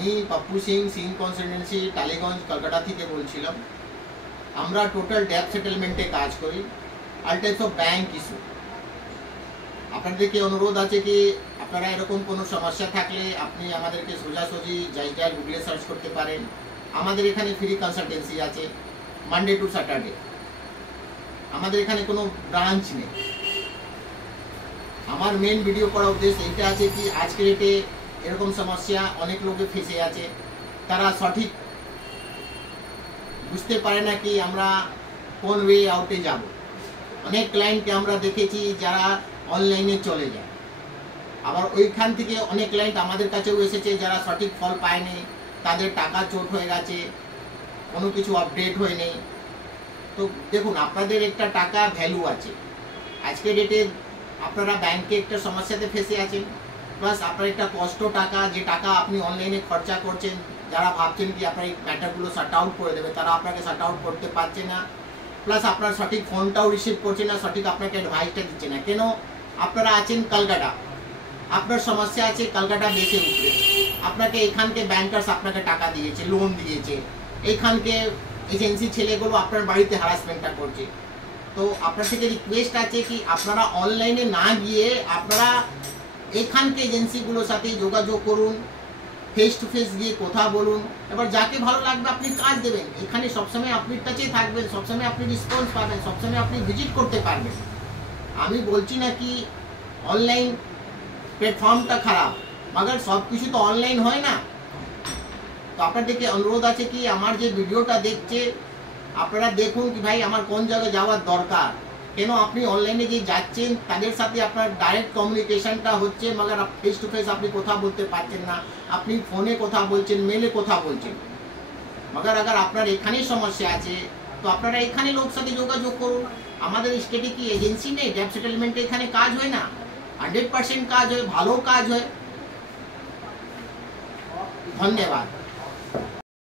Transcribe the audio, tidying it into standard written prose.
আমি পাপ্পু সিং সিং কনসালটেন্সি টালিগঞ্জ কলকাতা থেকে বলছিলাম। আমরা টোটাল ডেট সেটেলমেন্টে কাজ করি, all types of bank issue. আপনাদেরকে অনুরোধ আছে কি আপনারা এরকম কোনো সমস্যা থাকলে আপনি আমাদেরকে সোজাসুজি যাই গুগলে সার্চ করতে পারেন। আমাদের এখানে ফ্রি কনসালটেন্সি আছে মানডে টু স্যাটারডে। আমাদের এখানে কোনো ব্রাঞ্চ নেই। আমার মেন ভিডিও করার উদ্দেশ্য এইটা আছে কি আজকে ডেটে এরকম সমস্যা অনেক লোকে ফেসে আছে, তারা সঠিক বুঝতে পারে না কি আমরা কোন ওয়ে আউটে যাব। অনেক ক্লায়েন্টকে আমরা দেখেছি যারা অনলাইনে চলে যায়, আবার ওইখান থেকে অনেক ক্লায়েন্ট আমাদের কাছেও এসেছে যারা সঠিক ফল পায়নি, তাদের টাকা চোট হয়ে গেছে, কোনো কিছু আপডেট হয়নি। তো দেখুন, আপনাদের একটা টাকা ভ্যালু আছে। আজকে ডেটে আপনারা ব্যাংকে একটা সমস্যাতে ফেসে আছেন, প্লাস আপনার একটা কষ্ট টাকা, যে টাকা আপনি অনলাইনে খরচা করছেন, যারা ভাবছেন কি আপনার এই ম্যাটারগুলো শাট আউট করে দেবে, তারা আপনাকে শাট আউট করতে পারছে না। প্লাস আপনার সঠিক ফোনটাও রিসিভ করছে না, সঠিক আপনাকে অ্যাডভাইসটা দিচ্ছে না। কেন? আপনারা আছেন কলকাতা, আপনার সমস্যা আছে কলকাতা বেসে উঠবে, আপনাকে এখানকে ব্যাংকার্স আপনাকে টাকা দিয়েছে, লোন দিয়েছে, এইখানকে এজেন্সি ছেলেগুলো আপনার বাড়িতে হ্যারাসমেন্টটা করছে। তো আপনার থেকে রিকোয়েস্ট আছে কি আপনারা অনলাইনে না গিয়ে আপনারা এখানকে এজেন্সিগুলোর সাথে যোগাযোগ করুন, ফেস টু ফেস গিয়ে কথা বলুন। এবার যাকে ভালো লাগবে আপনি কাজ দেবেন। এখানে সবসময় আপনি কাছেই থাকবেন, সবসময় আপনি রেসপন্স পাবেন, সবসময় আপনি ভিজিট করতে পারবেন। আমি বলছি না কি অনলাইন প্ল্যাটফর্মটা খারাপ, মগর সব কিছু তো অনলাইন হয় না। তো আপনাদেরকে অনুরোধ আছে কি আমার যে ভিডিওটা দেখছে আপনারা দেখুন কি ভাই আমার কোন জায়গায় যাওয়ার দরকার। কেন আপনি অনলাইনে যে যাচ্ছেন তাদের সাথে আপনার ডাইরেক্ট কমিউনিকেশনটা হচ্ছে, মগর ফেস টু ফেস আপনি কথা বলতে পারছেন না। আপনি ফোনে কথা বলছেন, মেলে কথা বলছেন। মগর আগার আপনার এখানেই সমস্যা আছে তো আপনারা এখানে লোক সাথে যোগাযোগ করুন। আমাদের স্টেটে কি এজেন্সি নেই? ডেট সেটেলমেন্টে এখানে কাজ হয় না? 100% কাজ হয়, ভালো কাজ হয়। ধন্যবাদ।